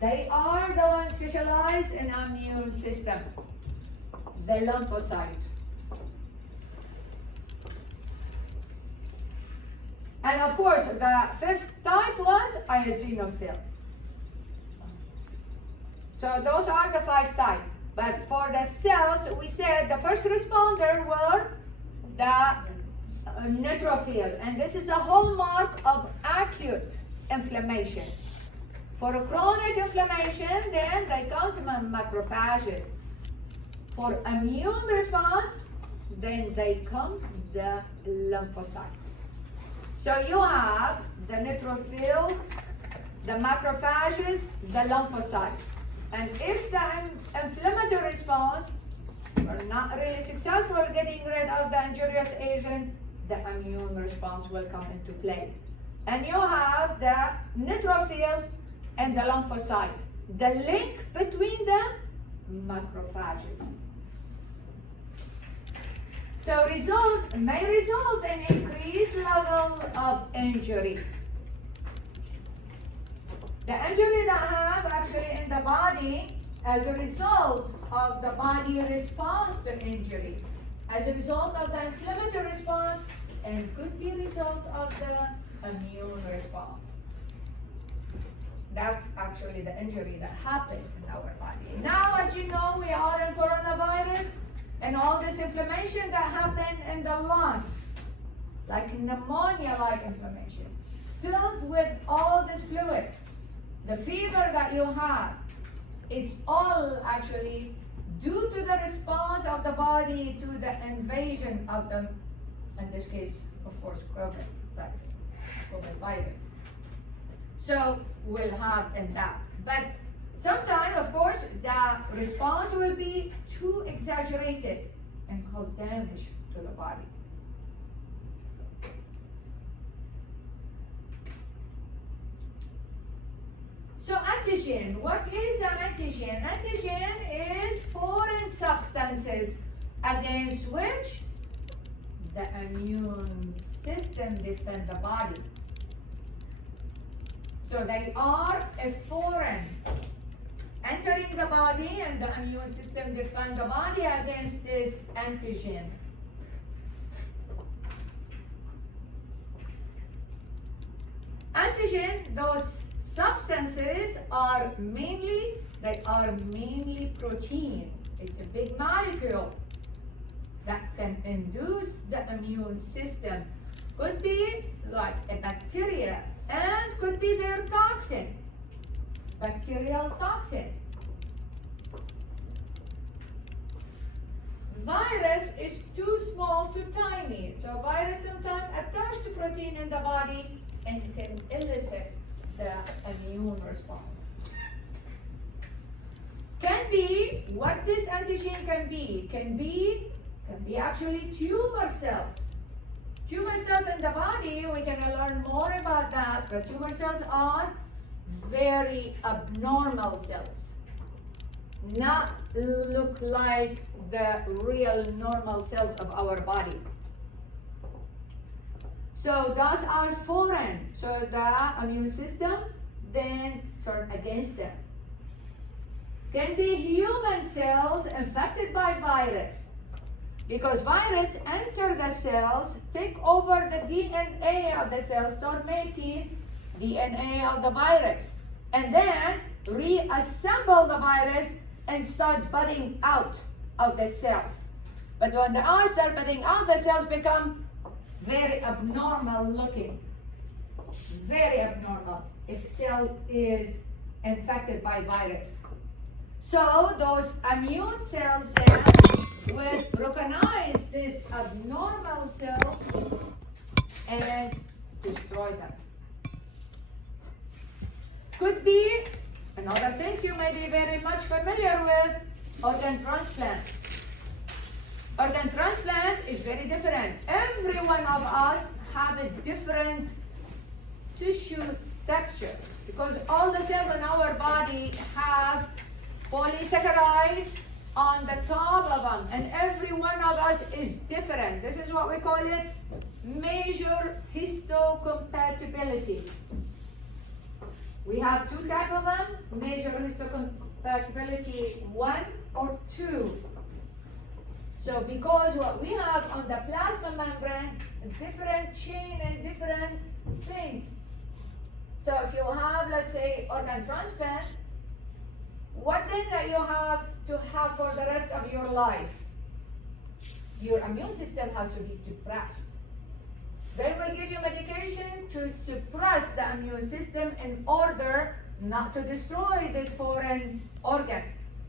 They are the ones specialized in immune system, the lymphocyte. And of course, the fifth type was eosinophil. So those are the 5 types. But for the cells, we said the first responder were the neutrophil. And this is a hallmark of acute inflammation. For a chronic inflammation, then they come from macrophages. For immune response, then they come the lymphocyte. So you have the neutrophil, the macrophages, the lymphocyte. And if the inflammatory response are not really successful getting rid of the injurious agent, the immune response will come into play. And you have the neutrophil and the lymphocyte. The link between them, macrophages. So may result in increased level of injury. The injury that have actually in the body as a result of the body response to injury, as a result of the inflammatory response, and could be a result of the immune response. That's actually the injury that happened in our body. Now, as you know, we are in coronavirus and all this inflammation that happened in the lungs, like pneumonia-like inflammation, filled with all this fluid. The fever that you have, it's all actually due to the response of the body to the invasion of the, in this case, of course, COVID virus. So we'll have in that. But sometimes, of course, the response will be too exaggerated and cause damage to the body. So antigen, what is an antigen? Antigen is foreign substances against which the immune system defends the body. So they are a foreign entering the body, and the immune system defends the body against this antigen. Antigen, those substances are mainly protein. It's a big molecule that can induce the immune system. Could be like a bacteria, and could be their toxin, bacterial toxin. Virus is too small, too tiny. So virus sometimes attach to protein in the body and can elicit the immune response. Can be, what this antigen can be actually tumor cells. Tumor cells in the body, we can learn more about that, but tumor cells are very abnormal cells. Not look like the real normal cells of our body. So those are foreign. So the immune system then turn against them. Can be human cells infected by virus. Because virus enter the cells, take over the DNA of the cells, start making DNA of the virus. And then reassemble the virus and start budding out of the cells. But when they all start budding out, the cells become very abnormal looking. Very abnormal if cell is infected by virus. So those immune cells then will recognize these abnormal cells and destroy them. Could be, and other things you may be very much familiar with, organ transplant. Organ transplant is very different. Every one of us have a different tissue texture because all the cells in our body have polysaccharide on the top of them, and every one of us is different. This is what we call it major histocompatibility. We have two types of them, major histocompatibility 1 or 2. So because what we have on the plasma membrane, different chain and different things. So if you have, let's say, organ transplant, what thing that you have to have for the rest of your life? Your immune system has to be depressed. Then we give you medication to suppress the immune system in order not to destroy this foreign organ.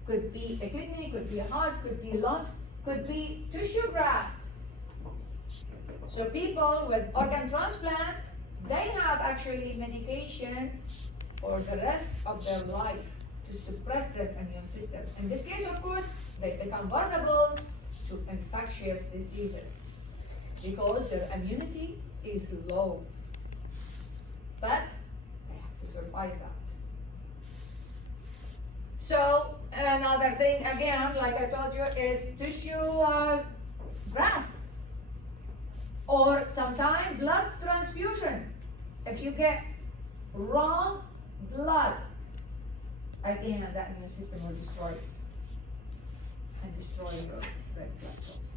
Could be a kidney, could be a heart, could be lungs, could be tissue graft. So people with organ transplant, they have actually medication for the rest of their life to suppress their immune system. In this case, of course, they become vulnerable to infectious diseases because their immunity is low. But they have to survive that. So another thing, again, like I told you, is tissue graft. Or sometimes blood transfusion. If you get wrong blood, again, that immune system will destroy it and destroy your red blood cells.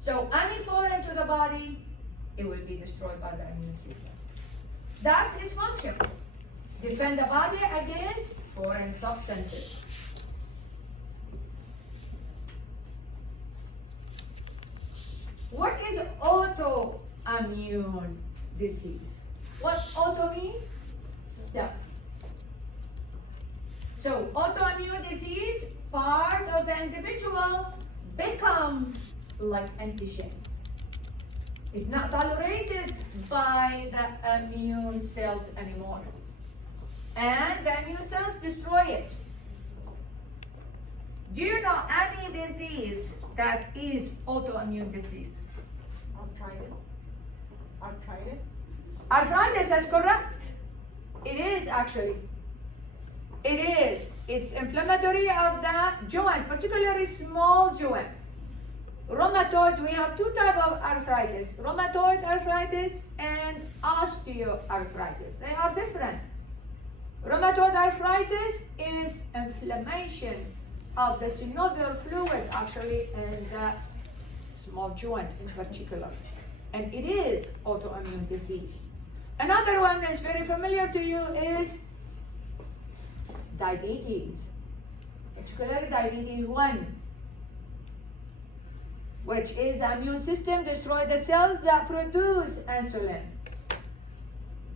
So any foreign to the body, it will be destroyed by the immune system. That's its function. Defend the body against foreign substances. What is autoimmune disease? What auto mean? Self. So autoimmune disease, part of the individual become like antigen. It's not tolerated by the immune cells anymore. And the immune cells destroy it. Do you know any disease that is autoimmune disease? Arthritis? Arthritis, that's correct. It is actually. It is. It's inflammatory of the joint, particularly small joint. Rheumatoid, we have two types of arthritis, rheumatoid arthritis and osteoarthritis. They are different. Rheumatoid arthritis is inflammation of the synovial fluid, actually, in the small joint in particular. And it is autoimmune disease. Another one that's very familiar to you is diabetes, particularly diabetes 1, which is the immune system destroy the cells that produce insulin.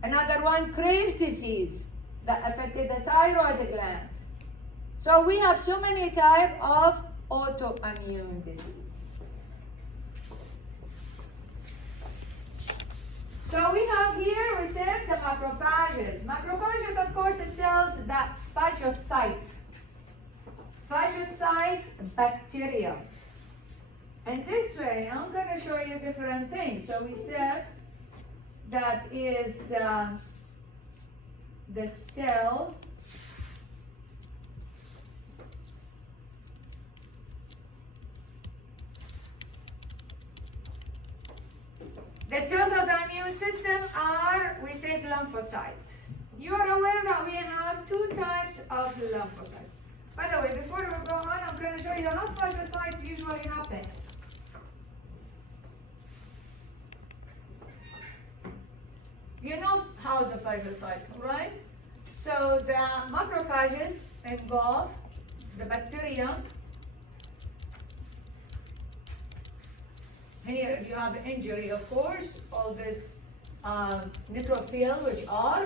Another one, Graves' disease, that affected the thyroid gland. So we have so many types of autoimmune disease. So we have here, we said, the macrophages. Macrophages, of course, are cells that phagocyte. Phagocyte bacteria. And this way, I'm going to show you different things. So we said that is the cells of the immune system are, we said, lymphocyte. You are aware that we have two types of lymphocyte. By the way, before we go on, I'm going to show you how phagocytes usually happen. You know how the phagocyte, right? So the macrophages involve the bacteria. Here you have injury, of course, all this neutrophil, which are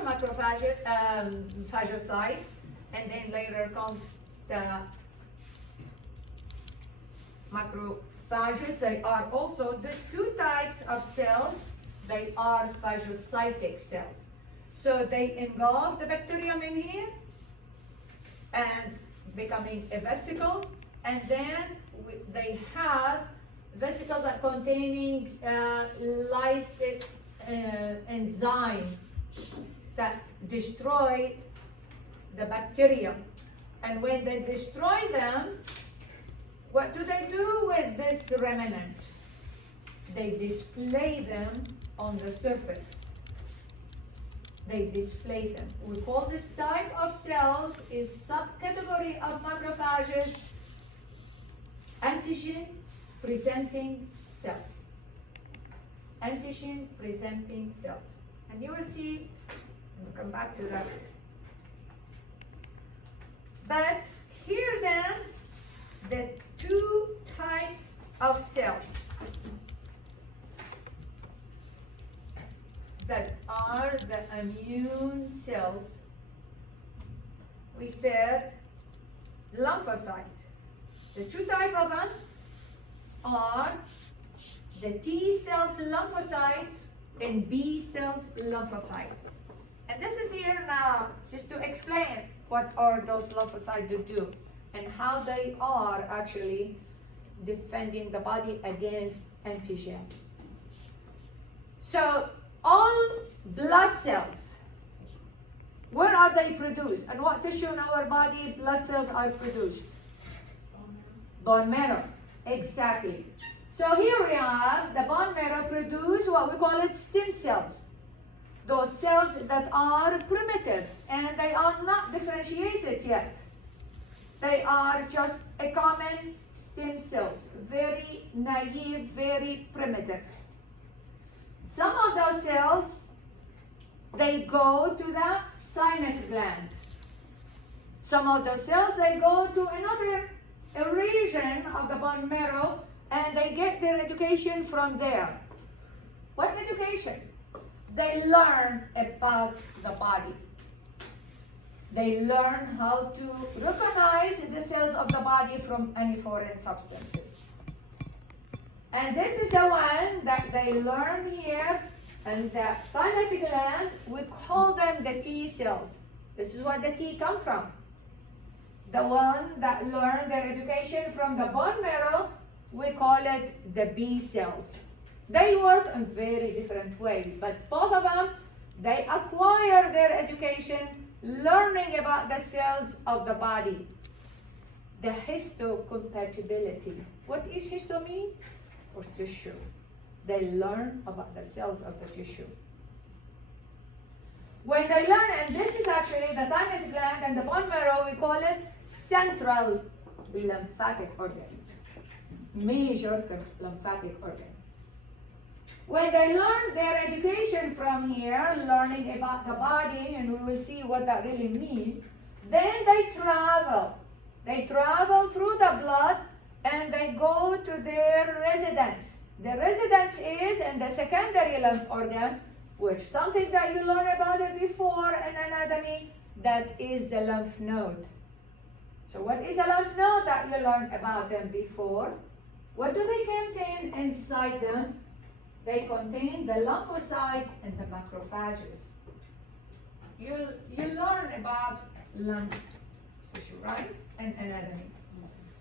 phagocyte, and then later comes the macrophages. They are also these two types of cells. They are phagocytic cells. So they engulf the bacterium in here and becoming a vesicles, and then they have vesicles that containing lytic enzyme that destroy the bacteria. And when they destroy them, what do they do with this remnant? They display them on the surface. they display them. We call this type of cells is subcategory of macrophages antigen presenting cells. Antigen presenting cells. And you will see, we'll come back to that. But here then, the two types of cells that are the immune cells. We said lymphocyte. The two types of them are the T cells lymphocyte and B cells lymphocyte. And this is here now just to explain what are those lymphocytes to do and how they are actually defending the body against antigen. So all blood cells, where are they produced? And what tissue in our body blood cells are produced? Bone marrow. Exactly. So here we have the bone marrow produce what we call it stem cells. Those cells that are primitive and they are not differentiated yet. They are just a common stem cells, very naive, very primitive. Some of those cells, they go to the sinus gland. Some of those cells, they go to another region of the bone marrow and they get their education from there. What education? They learn about the body. They learn how to recognize the cells of the body from any foreign substances. And this is the one that they learn here in the thymus gland. We call them the T cells. This is where the T come from. The one that learn their education from the bone marrow, we call it the B cells. They work in very different way, but both of them, they acquire their education learning about the cells of the body. The histocompatibility. What is histo mean? Or tissue. They learn about the cells of the tissue. When they learn, and this is actually the thymus gland and the bone marrow, we call it central lymphatic organ. Major lymphatic organ. When they learn their education from here, learning about the body, and we will see what that really means, then they travel. They travel through the blood and they go to their residence. The residence is in the secondary lymph organ, which something that you learned about it before in anatomy, that is the lymph node. So what is a lymph node that you learned about them before? What do they contain inside them? They contain the lymphocyte and the macrophages. You learn about lymph tissue, right? And anatomy.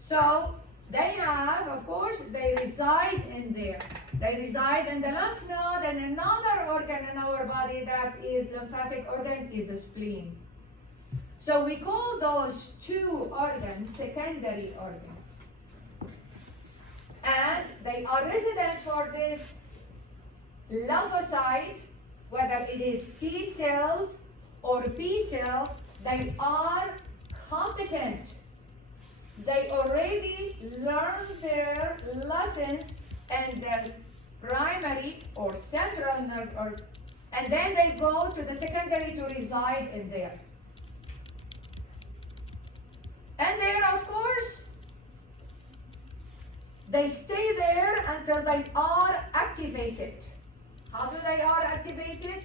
So they have, of course, they reside in there. They reside in the lymph node, and another organ in our body that is lymphatic organ is a spleen. So we call those two organs secondary organs. And they are resident for this lymphocyte, whether it is T cells or B cells, they are competent. They already learned their lessons and their primary or central nerve, and then they go to the secondary to reside in there. And there, of course, they stay there until they are activated. How do they are activated?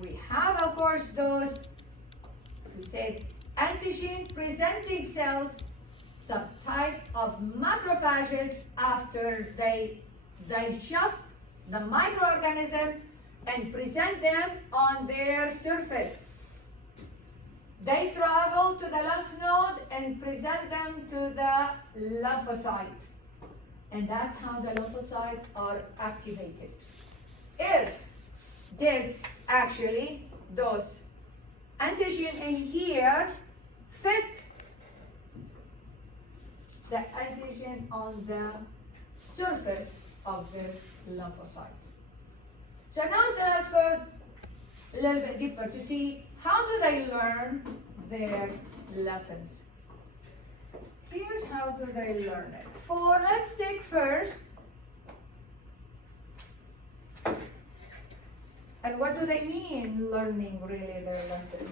We have, of course, those, we said, antigen presenting cells, subtype of macrophages after they digest the microorganism and present them on their surface. They travel to the lymph node and present them to the lymphocyte. And that's how the lymphocytes are activated. If this actually, those antigen in here fit the antigen on the surface of this lymphocyte. So now let's go a little bit deeper to see how do they learn their lessons. Here's how do they learn it. Let's take first, and what do they mean learning really their lessons?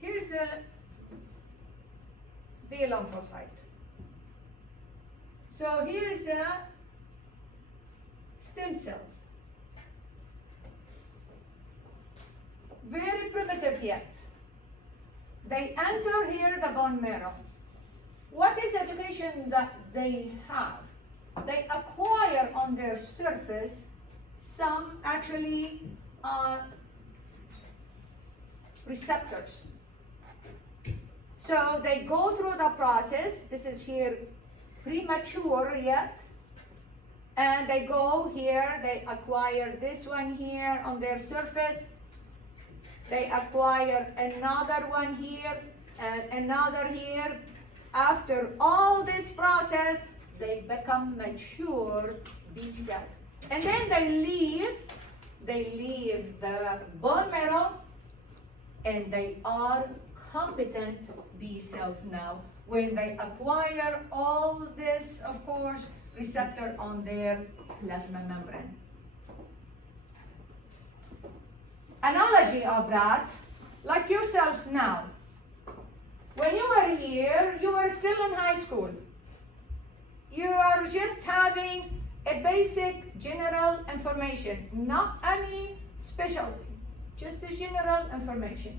Here's a B lymphocyte. So here's the stem cells. Very primitive yet. They enter here the bone marrow. What is education that they have? They acquire on their surface some actually receptors. So they go through the process. This is here premature yet. And they go here, they acquire this one here on their surface. They acquire another one here and another here. After all this process, they become mature B cells. And then they leave the bone marrow, and they are competent B cells now when they acquire all this, of course, receptor on their plasma membrane. Analogy of that, like yourself now. When you were here, you were still in high school. You are just having a basic general information, not any specialty, just the general information.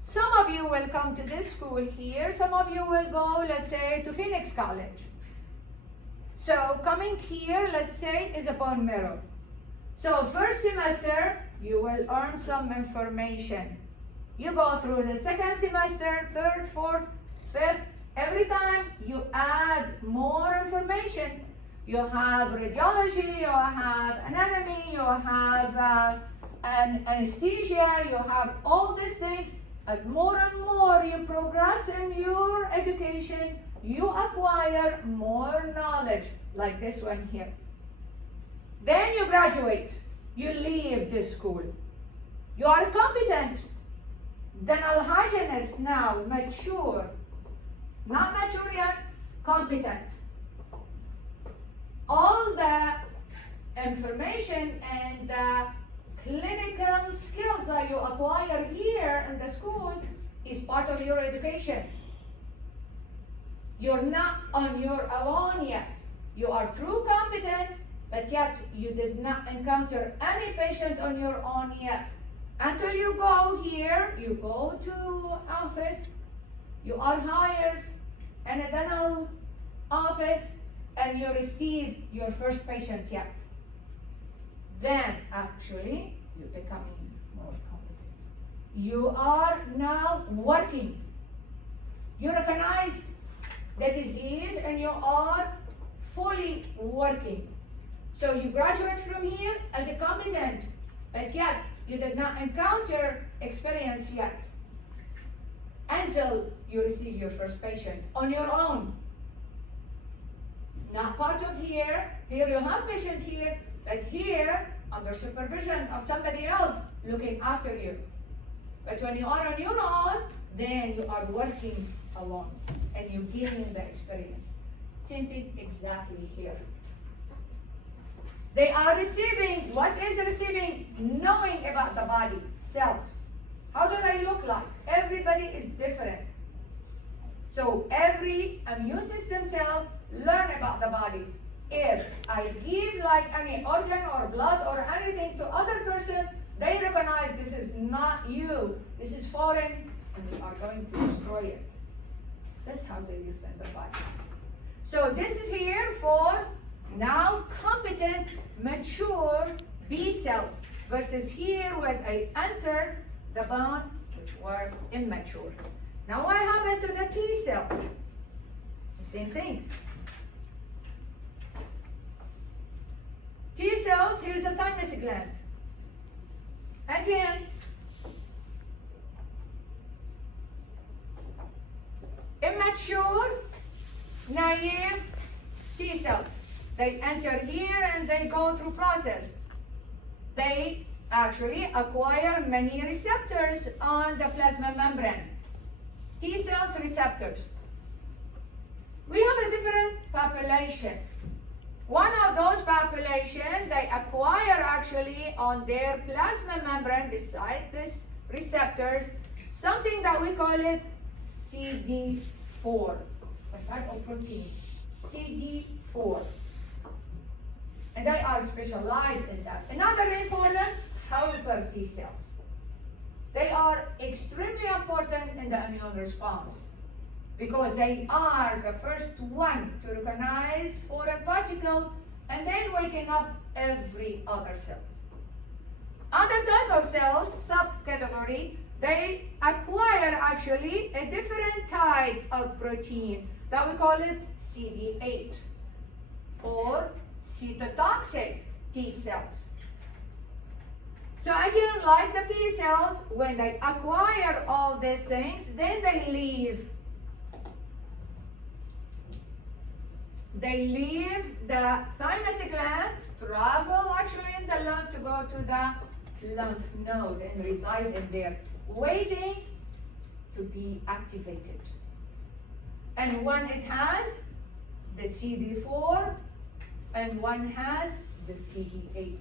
Some of you will come to this school here, some of you will go, let's say, to Phoenix College. So coming here, let's say, is a bone marrow. So first semester, you will earn some information. You go through the second semester, third, fourth, fifth. Every time you add more information. You have radiology, you have anatomy, you have anesthesia, you have all these things. And more you progress in your education, you acquire more knowledge, like this one here. Then you graduate, you leave the school. You are competent, dental hygienist now, mature. Not mature yet, competent. All the information and the clinical skills that you acquire here in the school is part of your education. You're not on your own yet. You are true competent, but yet you did not encounter any patient on your own yet. Until you go here, you go to office, you are hired in a dental office, and you receive your first patient yet. Then actually you become more competent. You are now working. You recognize the disease and you are fully working. So you graduate from here as a competent, but yet you did not encounter experience yet until you receive your first patient on your own. Not part of here. Here you have patient here, but here under supervision of somebody else looking after you. But when you are on your own, then you are working alone and you gain the experience. Same thing exactly here. They are receiving, what is receiving? Knowing about the body, cells. How do they look like? Everybody is different. So every immune system cell learn about the body. If I give like any organ or blood or anything to other person, they recognize this is not you, this is foreign, and we are going to destroy it. That's how they defend the body. So this is here for now competent, mature B cells versus here when I entered the bone, which were immature. Now what happened to the T cells? The same thing. T cells, here's a thymus gland. Again, immature, naive T cells. They enter here and they go through process. They actually acquire many receptors on the plasma membrane. T cells receptors. We have a different population. One of those population, they acquire actually on their plasma membrane beside these receptors, something that we call it CD4, a type of protein, CD4. And they are specialized in that. Another name for them, helper T cells. They are extremely important in the immune response because they are the first one to recognize foreign particle and then waking up every other cell. Other type of cells, subcategory, they acquire actually a different type of protein that we call it CD8 or cytotoxic T cells. So again, like the B cells, when they acquire all these things, then they leave the thymus gland, travel actually in the lymph to go to the lymph node and reside in there, waiting to be activated. And one it has the CD4 and one has the CD8.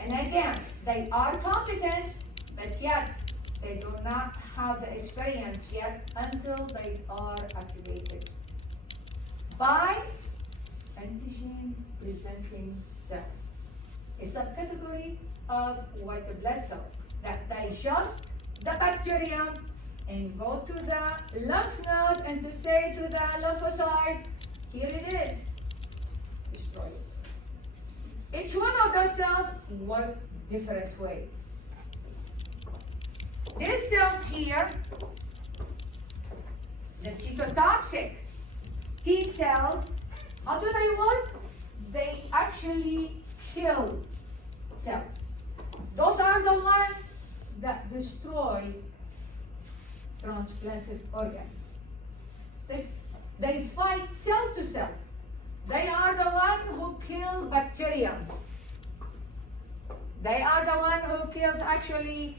And again, they are competent, but yet they do not have the experience yet until they are activated by antigen presenting cells, a subcategory of white blood cells that digest the bacterium and go to the lymph node and to say to the lymphocyte, here it is, destroy it. Each one of those cells work different way. These cells here, the cytotoxic T cells, how do they work? They actually kill cells. Those are the ones that destroy transplanted organ. They fight cell to cell. They are the one who kill bacteria. They are the one who kills actually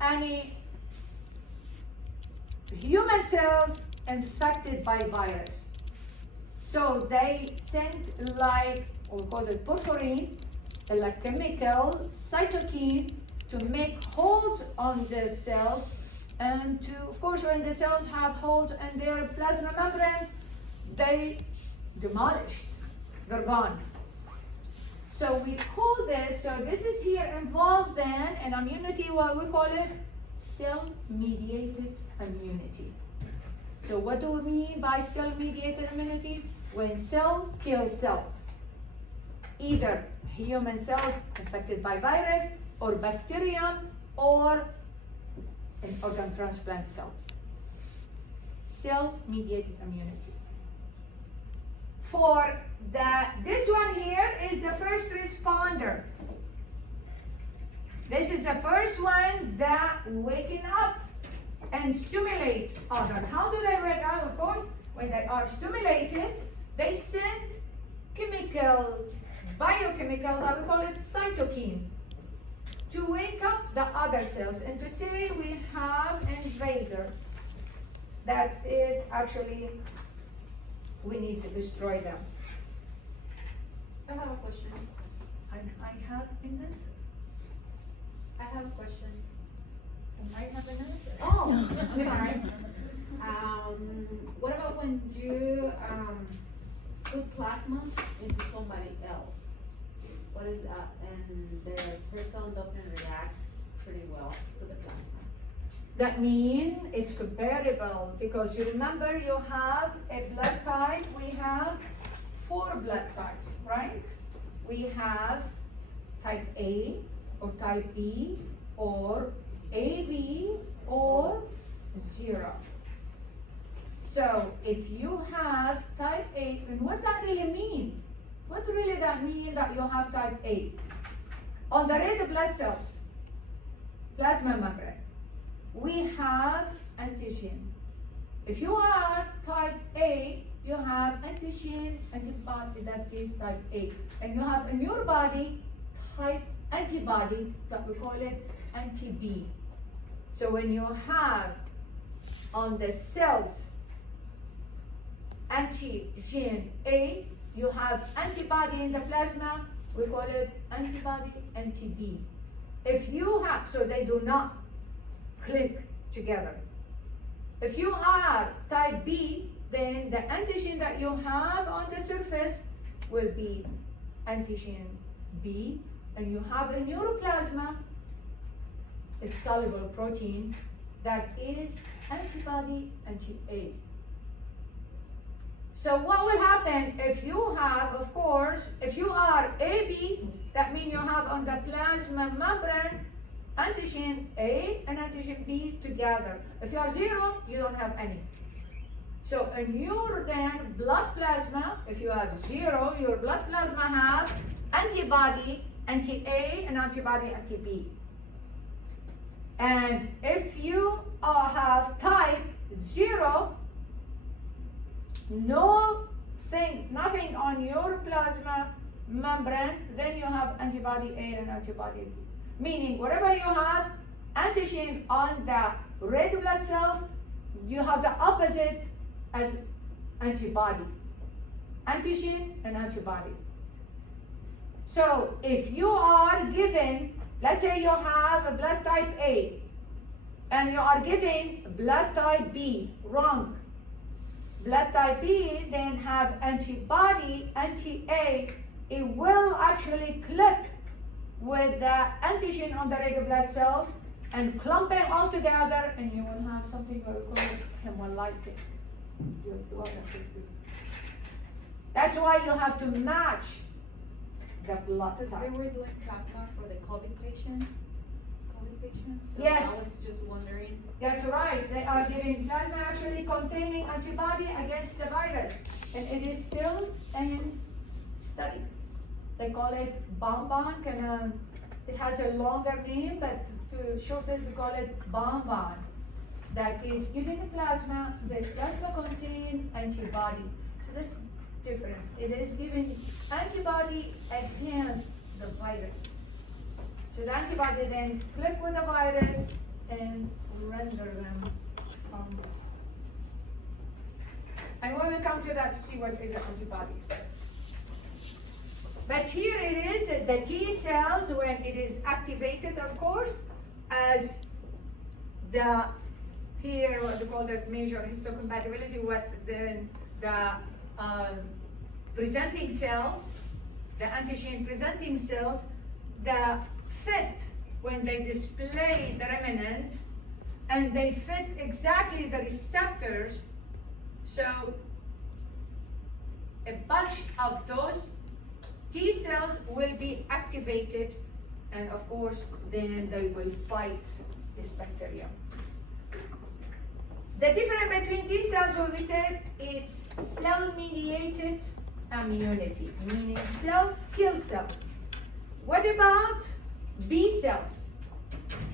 any human cells infected by virus. So they send like, we call it porphyrin, like chemical cytokine to make holes on the cells, and to, of course, when the cells have holes in their plasma membrane, they demolished, they're gone. So we call this, so this is here involved then in immunity, what we call it cell-mediated immunity. So what do we mean by cell-mediated immunity? When cell kills cells, either human cells infected by virus or bacterium or in organ transplant cells. Cell-mediated immunity. For this one here is the first responder. This is the first one that waking up and stimulate others. How do they wake up? Of course, when they are stimulated, they send biochemical, that we call it cytokine, to wake up the other cells and to say we have an invader that is actually, we need to destroy them. I have a question. And I have an answer. I have a question. And I have an answer. Oh, I'm sorry. What about when you put plasma into somebody else? What is that? And the person doesn't react pretty well to the plasma. That means it's comparable because you remember you have a blood type, we have 4 blood types, right? We have type A or type B or AB or 0. So if you have type A, and what that really mean? What really that mean that you have type A? On the red blood cells, plasma membrane, we have antigen. If you are type A, you have antigen, antibody that is type A. And you have in your body type antibody that we call it anti-B. So when you have on the cells antigen A, you have antibody in the plasma, we call it antibody anti-B. If you have, so they do not click together. If you are type B, then the antigen that you have on the surface will be antigen B, and you have in your plasma a soluble protein that is antibody anti-A. So what will happen if you have, of course, if you are AB, that means you have on the plasma membrane antigen A and antigen B together. If you are 0, you don't have any. So in your then blood plasma, if you have 0, your blood plasma have antibody anti-A and antibody anti-B. And if you have type 0, nothing on your plasma membrane, then you have antibody A and antibody B. Meaning, whatever you have antigen on the red blood cells, you have the opposite as antibody. Antigen and antibody. So, if you are given, let's say you have a blood type A, and you are giving blood type B, wrong. Blood type B then have antibody, anti-A, it will actually click with the antigen on the red blood cells and clump them all together, and you will have something very called hemolytic. That's why you have to match the blood Because type. they were doing plasma for the COVID patients. So Yes. I was just wondering. That's right. They are giving plasma actually containing antibody against the virus, and it is still in study. They call it bonbon. It has a longer name, but to shorten, we call it bonbon. That is given in plasma. This plasma contains antibody. So this is different. It is giving antibody against the virus. So the antibody then click with the virus and render them harmless. And we will come to that to see what is an antibody. But here it is, the T cells, when it is activated, of course, as the, here what they call it, measure histocompatibility, what the presenting cells, the antigen presenting cells, the fit when they display the remnant, and they fit exactly the receptors. So a bunch of those T cells will be activated, and of course then they will fight this bacteria. The difference between T cells, what we said, it's cell-mediated immunity, meaning cells kill cells. What about B cells?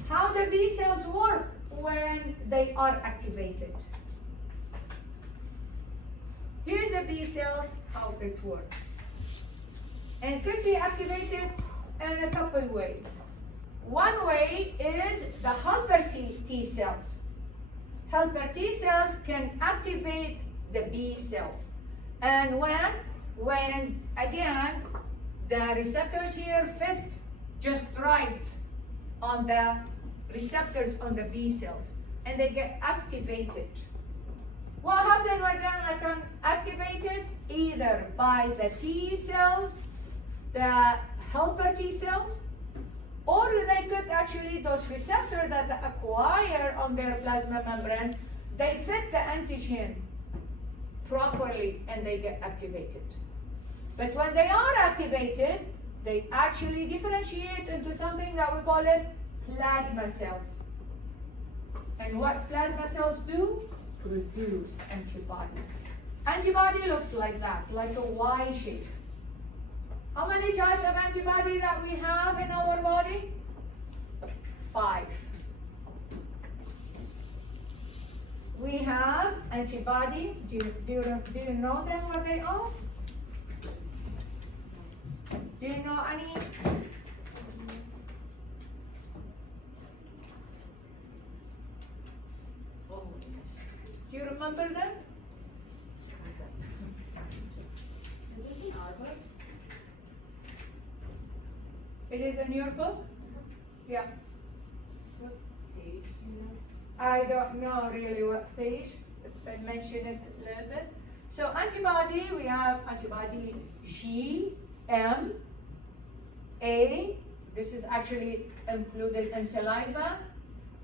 How the B cells work when they are activated? Here's the B cells, how it works. And it could be activated in a couple ways. One way is the helper T cells. Helper T cells can activate the B cells. And when again, the receptors here fit just right on the receptors on the B cells, and they get activated. What happens when they are activated? Either by the T cells, the helper T cells, or they could actually, those receptors that they acquire on their plasma membrane, they fit the antigen properly and they get activated. But when they are activated, they actually differentiate into something that we call it plasma cells. And what plasma cells do? Produce antibody. Antibody looks like that, like a Y shape. How many types of antibody that we have in our body? 5. we have antibody. Do you know them what they are? Do you know any? Do you remember them? It is in your book? Yeah. What page, you know? I don't know really what page, but I mentioned it a little bit. So antibody, we have antibody G, M, A. This is actually included in saliva,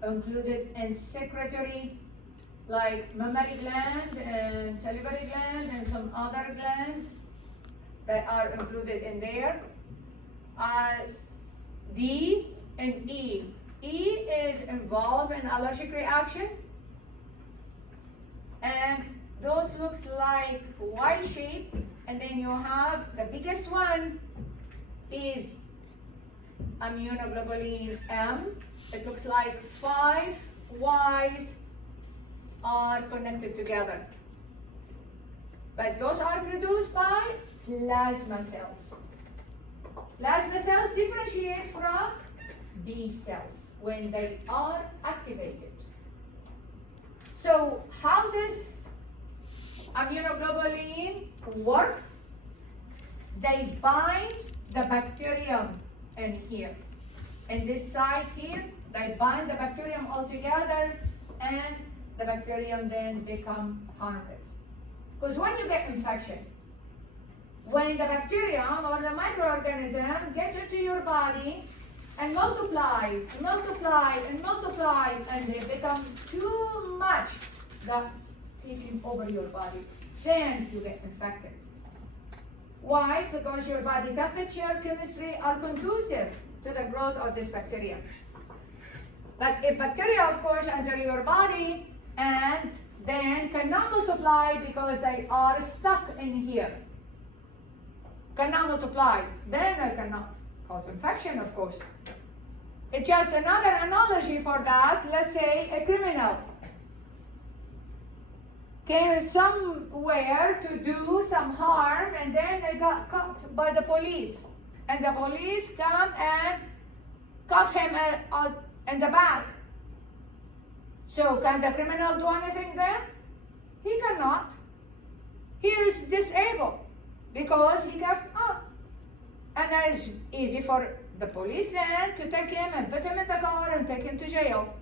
included in secretory, like mammary gland and salivary gland and some other glands that are included in there. D and E. E is involved in allergic reaction, and those looks like Y shape, and then you have the biggest one is immunoglobulin M. It looks like 5 Y's are connected together, but those are produced by plasma cells. Plasma cells differentiate from B cells when they are activated. So how does immunoglobulin work? They bind the bacterium in here. In this side here, they bind the bacterium all together, and the bacterium then become harmless. Because when you get infection, when the bacterium or the microorganism get into your body and multiply, and they become too much that taking over your body, then you get infected. Why? Because your body temperature, chemistry are conducive to the growth of this bacteria. But if bacteria, of course, enter your body and then cannot multiply because they are stuck in here, cannot multiply, then they cannot cause infection, of course. It's just another analogy for that. Let's say a criminal came somewhere to do some harm, and then they got caught by the police. And the police come and cuff him in the back. So can the criminal do anything then? He cannot. He is disabled because he got up. And it's easy for the police then to take him and put him in the car and take him to jail.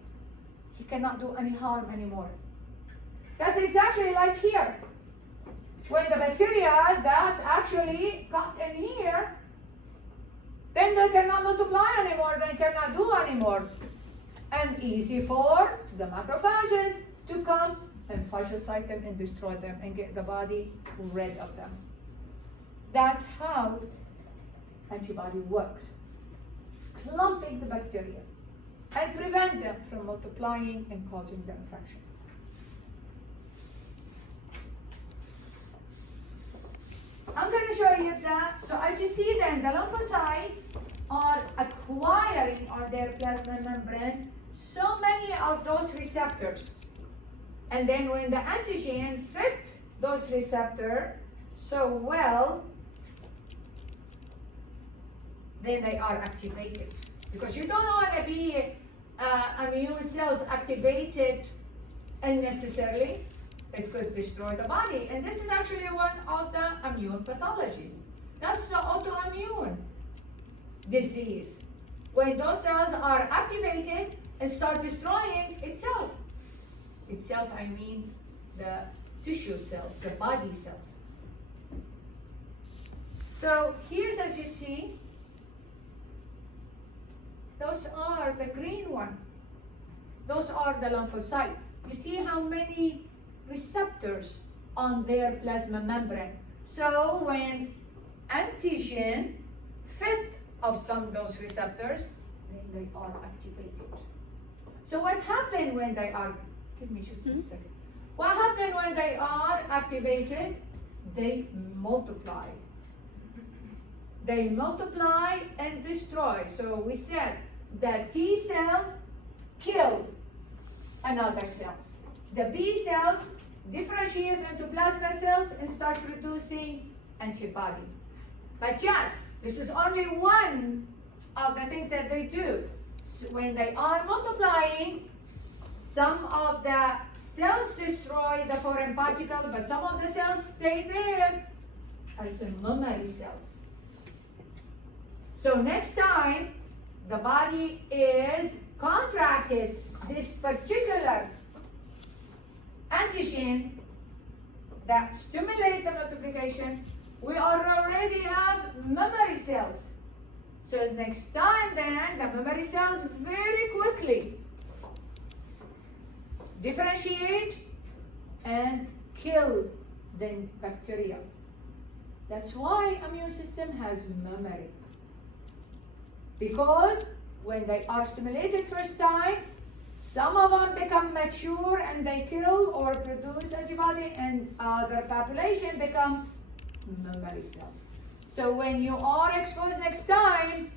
He cannot do any harm anymore. That's exactly like here. When the bacteria that actually got in here, then they cannot multiply anymore, they cannot do anymore. And easy for the macrophages to come and phagocyte them and destroy them and get the body rid of them. That's how antibody works. Clumping the bacteria and prevent them from multiplying and causing the infection. I'm going to show you that. So as you see then, the lymphocytes are acquiring on their plasma membrane so many of those receptors. And then when the antigen fit those receptors so well, then they are activated. Because you don't want to be immune cells activated unnecessarily. It could destroy the body. And this is actually one of the immune pathology. That's the autoimmune disease. When those cells are activated and start destroying itself. Itself, I mean the tissue cells, the body cells. So here's, as you see, those are the green one. Those are the lymphocytes. You see how many receptors on their plasma membrane. So when antigen fit of some of those receptors, then they are activated. So what happened when they are, give me just a second. What happened when they are activated? They multiply. They multiply and destroy. So we said that T cells kill another cells. the B cells differentiate into plasma cells and start producing antibody. But yeah, this is only one of the things that they do. So when they are multiplying, some of the cells destroy the foreign particle, but some of the cells stay there as memory cells. So next time the body is contracted, this particular antigen that stimulate the multiplication, we already have memory cells. So next time then, the memory cells very quickly differentiate and kill the bacteria. That's why immune system has memory. Because when they are stimulated first time, some of them become mature and they kill or produce antibody, and other population become memory cell. So when you are exposed next time,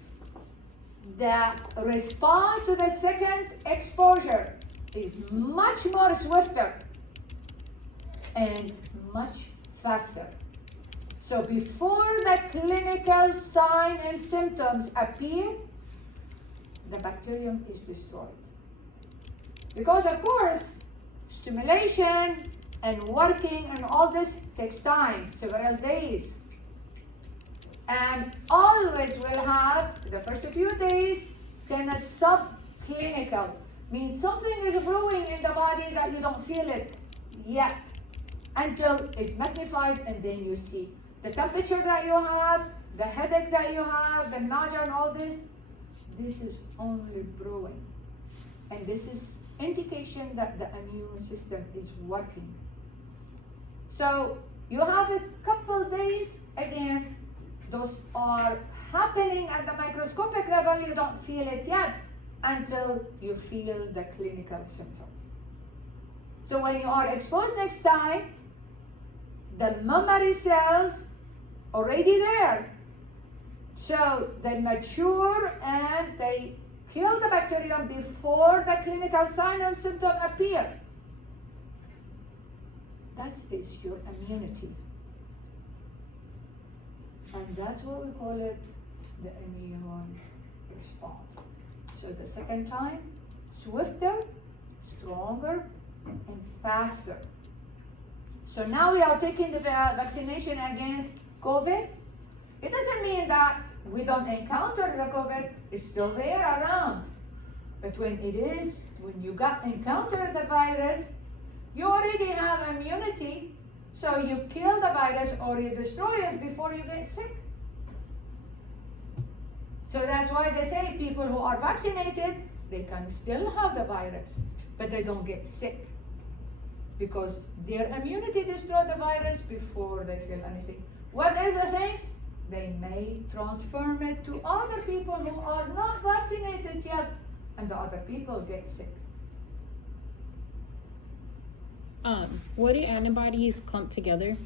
the response to the second exposure is much more swifter and much faster. So before the clinical sign and symptoms appear, the bacterium is destroyed. Because of course, stimulation and working and all this takes time, several days. And always will have, the first few days, kind of subclinical. Means something is brewing in the body that you don't feel it yet until it's magnified and then you see. The temperature that you have, the headache that you have, the nausea and all this is only brewing. And this is indication that the immune system is working. So you have a couple days, again, those are happening at the microscopic level, you don't feel it yet until you feel the clinical symptoms. So when you are exposed next time, the memory cells already there. So they mature and they kill the bacterium before the clinical sign and symptom appear. That is your immunity. And that's what we call it, the immune response. So the second time, swifter, stronger, and faster. So now we are taking the vaccination against COVID. It doesn't mean that we don't encounter the COVID, it's still there around. But when you encounter the virus, you already have immunity, so you kill the virus or you destroy it before you get sick. So that's why they say people who are vaccinated, they can still have the virus, but they don't get sick. Because their immunity destroys the virus before they feel anything. What is the things? They may transfer it to other people who are not vaccinated yet, and the other people get sick. What do antibodies clump together?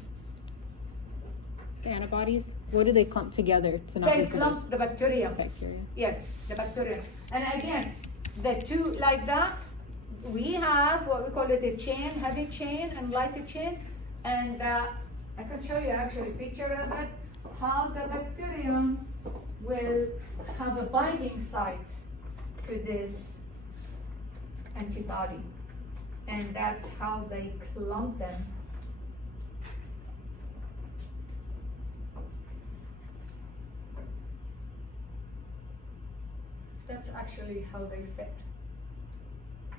The antibodies, what do they clump together to not They reproduce? clump the bacteria. Bacteria. Yes, the bacteria. And again, the two like that, we have what we call it a chain, heavy chain and lighter chain. And I can show you actually a picture of it, how the bacterium will have a binding site to this antibody. And that's how they clump them. That's actually how they fit.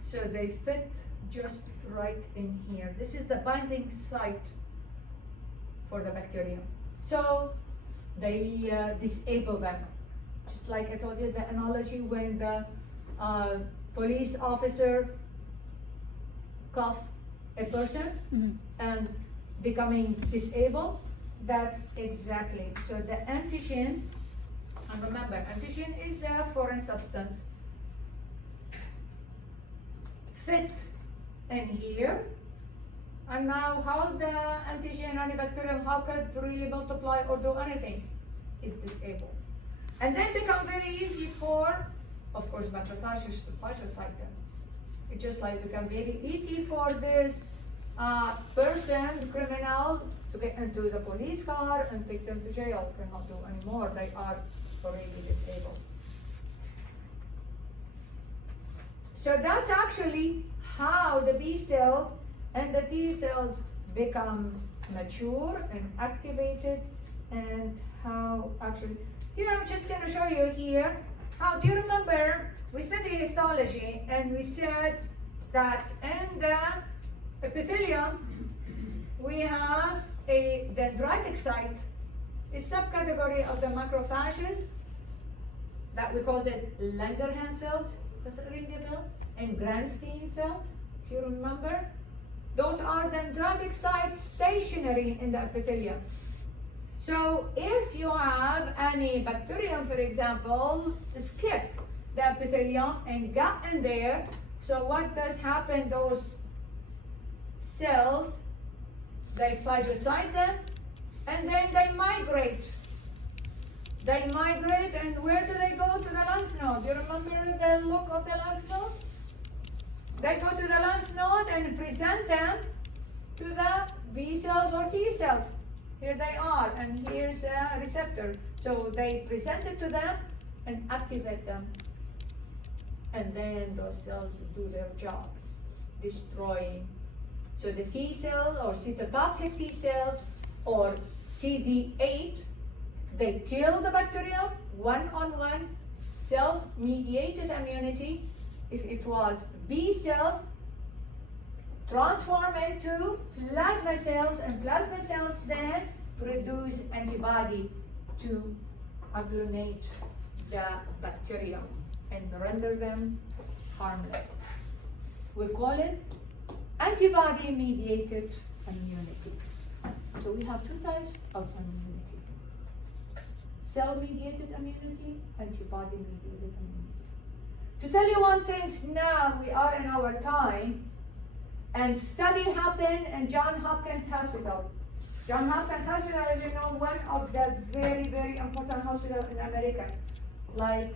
So they fit just right in here. This is the binding site for the bacterium. So they disable them. Just like I told you the analogy when the police officer cuff a person and becoming disabled, that's exactly. So the antigen, and remember, antigen is a foreign substance, fit in here. And now how the antigen antibacterium, how could really multiply or do anything? It disabled. And then become very easy for, of course, macrophages to phagocyte them. It's just like become very easy for this person, criminal, to get into the police car and take them to jail. Cannot do anymore. They are already disabled. So that's actually how the B cells and the T cells become mature and activated, and how actually, here I'm just going to show you here. How do you remember we studied histology and we said that in the epithelium we have a dendritic site, a subcategory of the macrophages that we called it Langerhans cells. Does it ring a bell? And Granstein cells, if you remember. Those are dendritic sites stationary in the epithelium. So if you have any bacterium, for example, skip the epithelium and got in there, so what does happen? Those cells, they phagocyte them, and then they migrate. They migrate, and where do they go? To the lymph node. You remember the look of the lymph node? They go to the lymph node and present them to the B cells or T cells. Here they are, and here's a receptor. So they present it to them and activate them. And then those cells do their job, destroying. So the T cell or cytotoxic T cells or CD8, they kill the bacterium one-on-one, cells-mediated immunity. If it was B cells, transform into plasma cells, and plasma cells then produce antibody to agglutinate the bacterium and render them harmless. We call it antibody-mediated immunity. So we have two types of immunity: cell-mediated immunity, antibody-mediated immunity. To tell you one thing, now we are in our time, and study happened in Johns Hopkins Hospital. Johns Hopkins Hospital, as you know, one of the very, very important hospitals in America, like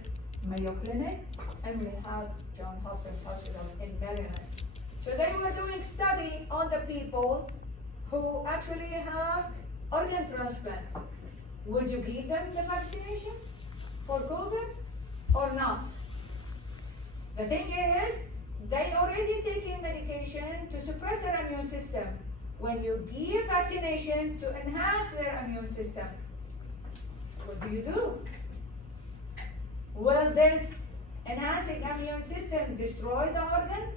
Mayo Clinic, and we have Johns Hopkins Hospital in Maryland. So they were doing study on the people who actually have organ transplant. Would you give them the vaccination for COVID or not? The thing is, they already taking medication to suppress their immune system. When you give vaccination to enhance their immune system, what do? Will this enhancing immune system destroy the organ?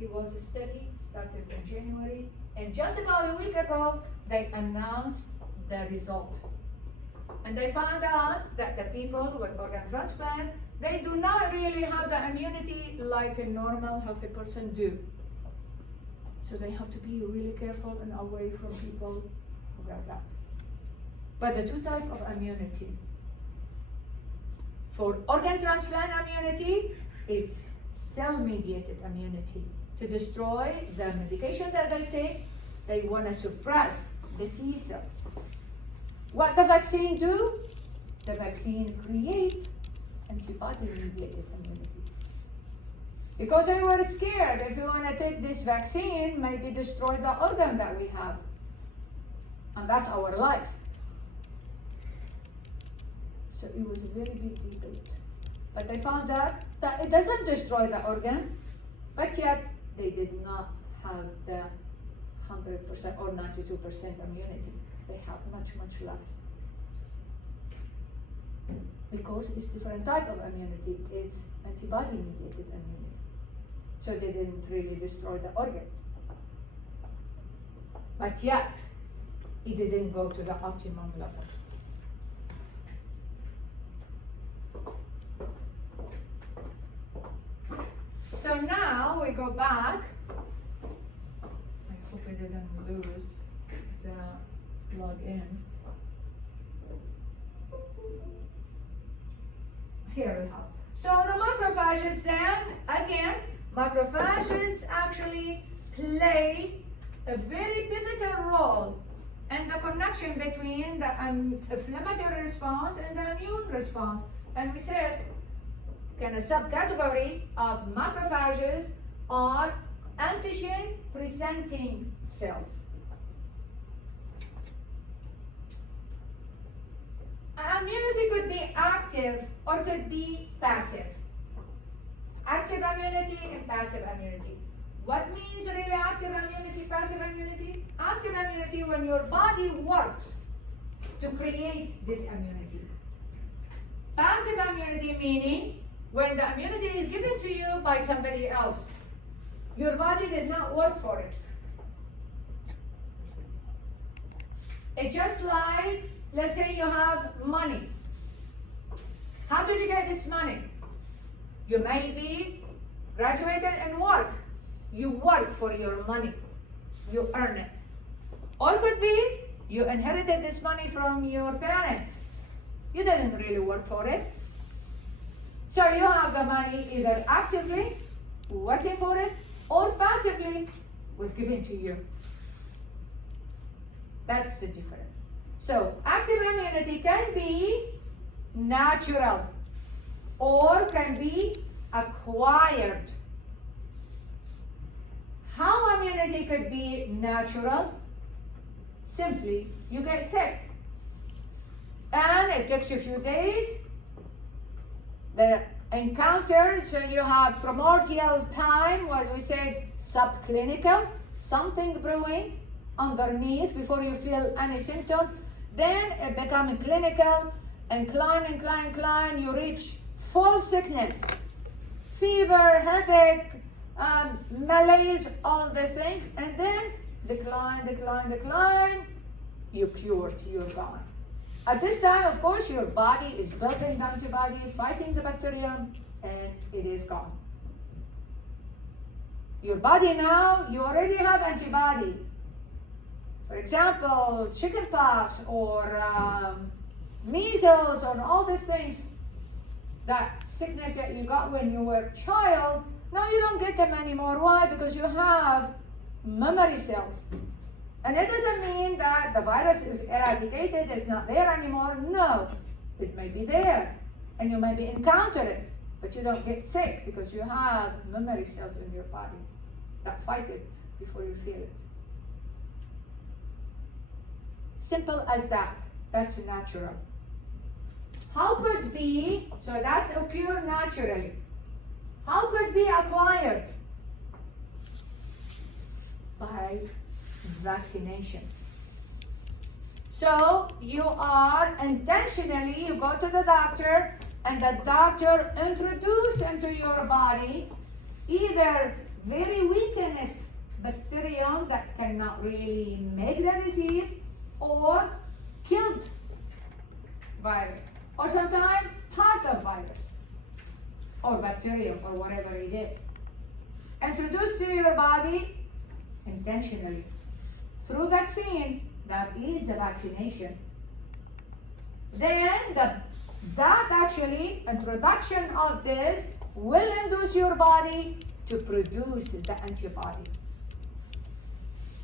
It was a study started in January, and just about a week ago, they announced the result. And they found out that the people with organ transplant, they do not really have the immunity like a normal healthy person do. So they have to be really careful and away from people who have that. But the two types of immunity. For organ transplant immunity, it's cell-mediated immunity. To destroy the medication that they take, they want to suppress the T cells. What the vaccine do? The vaccine create antibody-mediated immunity. Because they were scared, if you want to take this vaccine, maybe destroy the organ that we have. And that's our life. So it was a very big debate. But they found out that it doesn't destroy the organ, but yet they did not have the 100% or 92% immunity. They have much, much less. Because it's different type of immunity. It's antibody-mediated immunity. So they didn't really destroy the organ. But yet, it didn't go to the optimum level. So now we go back. I hope I didn't lose the login. Here we have. So the macrophages then, again, macrophages actually play a very pivotal role in the connection between the inflammatory response and the immune response. And we said kind of subcategory of macrophages are antigen presenting cells. Immunity could be active or could be passive. Active immunity and passive immunity. What means really active immunity, passive immunity? Active immunity when your body works to create this immunity. Passive immunity meaning when the immunity is given to you by somebody else. Your body did not work for it. It's just like, let's say you have money. How did you get this money? You may be graduated and work. You work for your money. You earn it. Or it could be you inherited this money from your parents. You didn't really work for it. So you have the money either actively working for it or passively was given to you. That's the difference. So active immunity can be natural or can be acquired. How immunity could be natural? Simply, you get sick. And it takes you a few days. The encounter, so you have primordial time, what we say subclinical, something brewing underneath before you feel any symptom. Then it becomes clinical, incline, you reach full sickness, fever, headache, malaise, all these things, and then decline, you cured, you're gone. At this time, of course, your body is building the antibody, fighting the bacterium, and it is gone. Your body now, you already have antibody. For example, chickenpox or measles or all these things, that sickness that you got when you were a child, now you don't get them anymore. Why? Because you have memory cells. And it doesn't mean that the virus is eradicated, it's not there anymore. No, it may be there, and you may be encountering it, but you don't get sick because you have memory cells in your body that fight it before you feel it. Simple as that. That's natural. How could be, so that's occur naturally. How could be acquired? By vaccination. So you are intentionally, you go to the doctor and the doctor introduce into your body either very weakened bacterium that cannot really make the disease or killed virus or sometimes part of virus or bacterium or whatever it is. Introduced to your body intentionally. Through vaccine, that is the vaccination. Then that actually, introduction of this will induce your body to produce the antibody.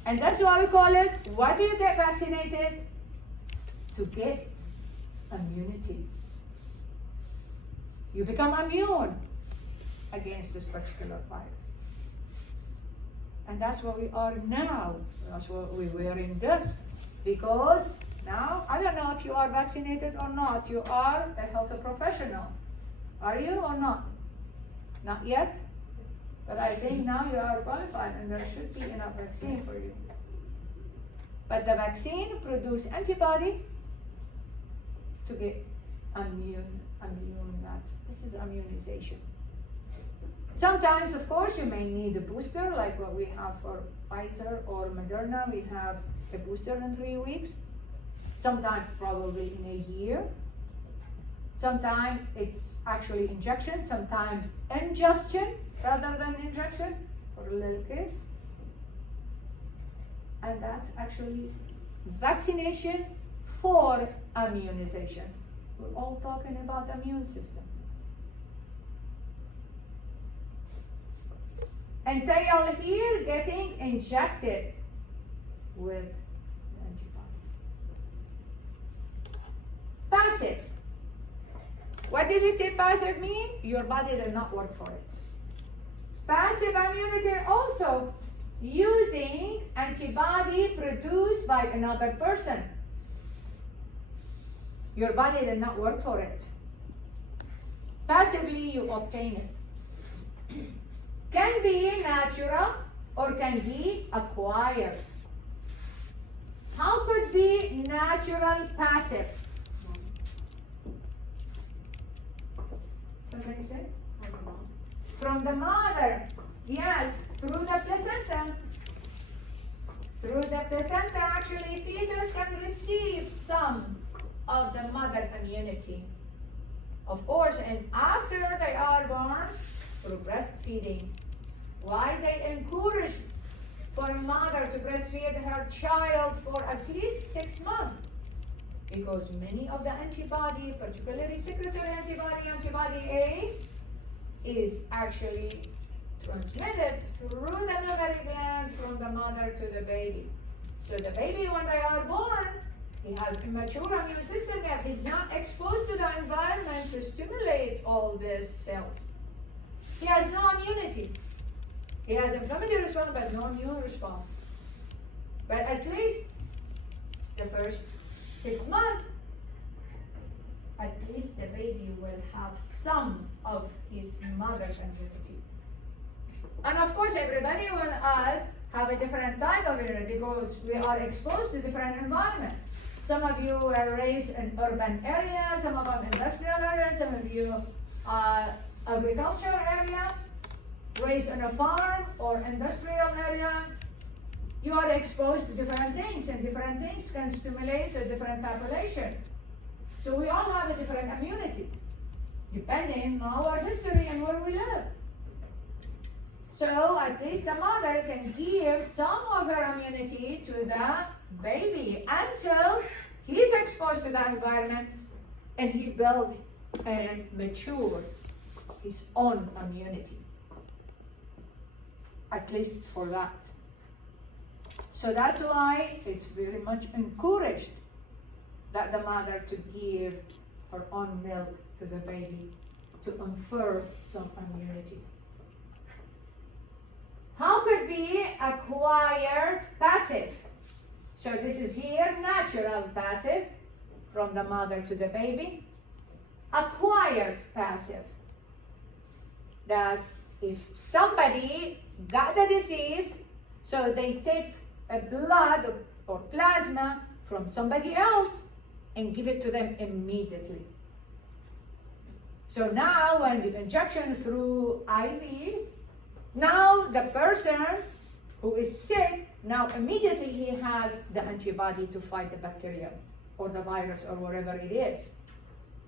And that's why we call it, why do you get vaccinated? To get immunity. You become immune against this particular virus. And that's what we are now. That's what we're wearing this. Because now, I don't know if you are vaccinated or not. You are a health professional. Are you or not? Not yet? But I think now you are qualified and there should be enough vaccine for you. But the vaccine produces antibody to get immune. This is immunization. Sometimes, of course, you may need a booster, like what we have for Pfizer or Moderna. We have a booster in 3 weeks. Sometimes probably in a year. Sometimes it's actually injection, sometimes ingestion rather than injection for little kids. And that's actually vaccination for immunization. We're all talking about immune system. Until here, getting injected with antibody. Passive. What did we say passive mean? Your body did not work for it. Passive immunity also using antibody produced by another person. Your body did not work for it. Passively you obtain it. Can be natural or can be acquired. How could be natural passive? Somebody said? From the mother. Yes, through the placenta. Through the placenta, actually, fetus can receive some of the mother immunity. Of course, and after they are born, through breastfeeding. Why they encourage for a mother to breastfeed her child for at least 6 months? Because many of the antibody, particularly secretory antibody, antibody A, is actually transmitted through the mammary gland from the mother to the baby. So the baby, when they are born, he has immature immune system yet. He's not exposed to the environment to stimulate all these cells. He has no immunity. He has inflammatory response, but no immune response. But at least the first 6 months, at least the baby will have some of his mother's immunity. And of course, everybody will us have a different type of immunity because we are exposed to different environment. Some of you were raised in urban areas, some of them industrial areas, some of you agricultural area, raised on a farm or industrial area. You are exposed to different things, and different things can stimulate a different population. So we all have a different immunity, depending on our history and where we live. So at least the mother can give some of her immunity to the baby until he's exposed to the environment and he builds and matures his own immunity. At least for that. So that's why it's very much encouraged that the mother to give her own milk to the baby to confer some immunity. How could be acquired passive? So this is here natural passive from the mother to the baby. Acquired passive. That's if somebody got the disease, so they take a blood or plasma from somebody else and give it to them immediately. So now when the injection through IV, now the person who is sick, now immediately he has the antibody to fight the bacteria or the virus or whatever it is.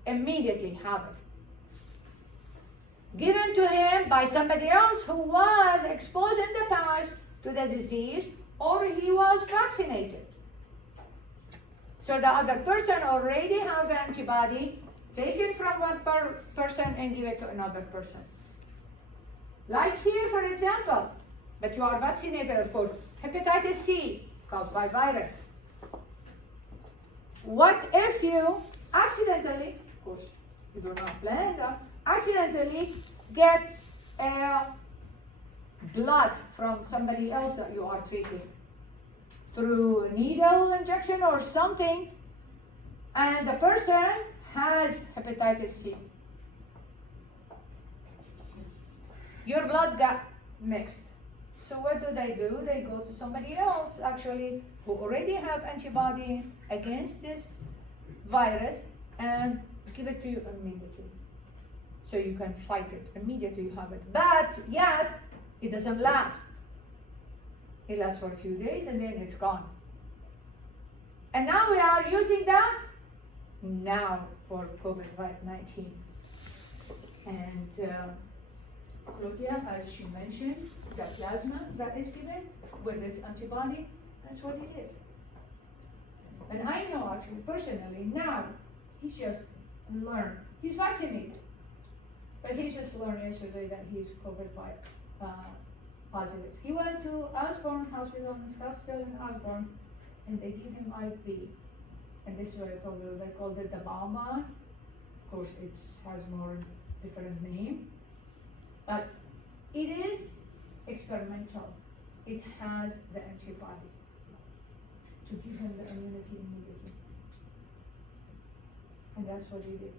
Immediately have it. Given to him by somebody else who was exposed in the past to the disease or he was vaccinated. So the other person already has the antibody taken from one person and give it to another person. Like here, for example, but you are vaccinated, of course, hepatitis C caused by virus. What if you accidentally, of course, you do not plan that, accidentally get blood from somebody else that you are treating through needle injection or something, and the person has hepatitis C. Your blood got mixed. So what do? They go to somebody else actually who already have antibody against this virus and give it to you immediately. So you can fight it. Immediately you have it. But yet, it doesn't last. It lasts for a few days and then it's gone. And now we are using that now for COVID-19. And Claudia, as she mentioned, the plasma that is given with this antibody, that's what it is. And I know actually personally now, he's just learned. He's vaccinated. But he's just learned yesterday that he's COVID positive. He went to Osborne Hospital in Scottsdale in Osborne, and they gave him IV. And this is what I told you, they called it the bonbon course, it has more different name, but it is experimental. It has the antibody to give him the immunity immediately. And that's what it is.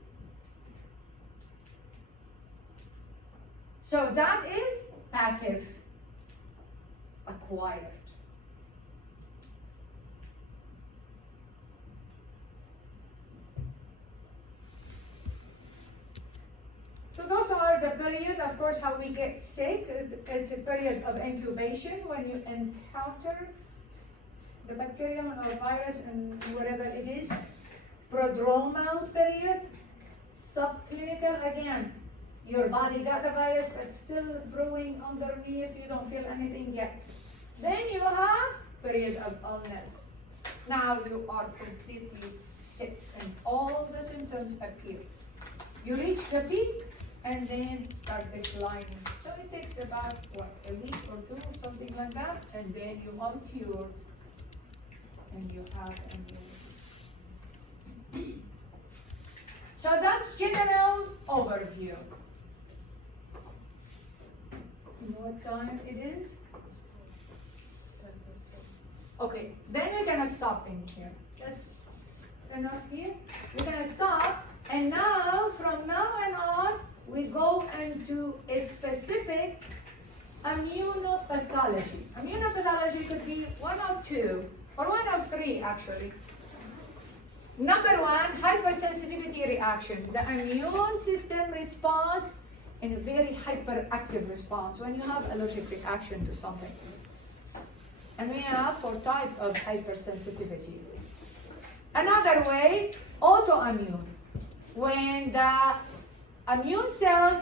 So that is passive acquired. So those are the period, of course, how we get sick. It's a period of incubation when you encounter the bacterium or virus and whatever it is. Prodromal period, subclinical, again, your body got the virus but still brewing underneath, you don't feel anything yet. Then you have period of illness. Now you are completely sick and all the symptoms appear. You reach the peak and then start declining. So it takes about, what, a week or two, something like that, and then you are cured and you have immunity. So that's general overview. You know what time it is? Okay, then we're gonna stop in here. That's enough here. We're gonna stop, and now, from now on, we go into a specific immunopathology. Immunopathology could be one of two, or one of three actually. Number one, hypersensitivity reaction. The immune system responds in a very hyperactive response when you have allergic reaction to something. And we have 4 types of hypersensitivity. Another way, autoimmune. When the immune cells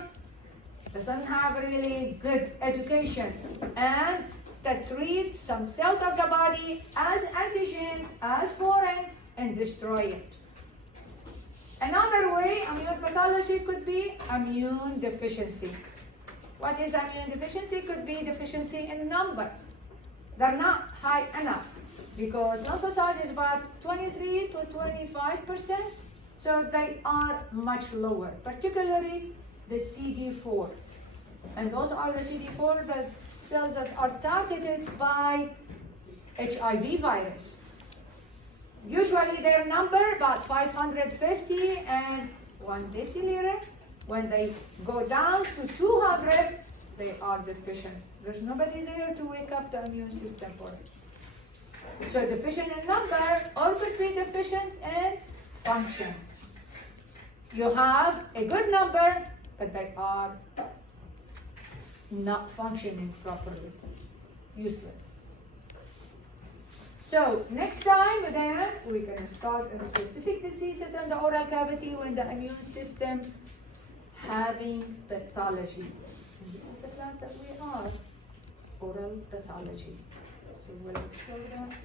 doesn't have really good education and that treat some cells of the body as antigen, as foreign, and destroy it. Another way, immune pathology could be immune deficiency. What is immune deficiency? Could be deficiency in number. They're not high enough because lymphocyte is about 23 to 25%, so they are much lower, particularly the CD4. And those are the CD4, the cells that are targeted by HIV virus. Usually their number about 550 and 1 deciliter. When they go down to 200, they are deficient. There's nobody there to wake up the immune system for it. So deficient in number, or could be deficient in function. You have a good number, but they are not functioning properly, useless. So next time then we're going to start a specific disease in the oral cavity when the immune system having pathology. And this is the class that we are, oral pathology. So we'll explore that.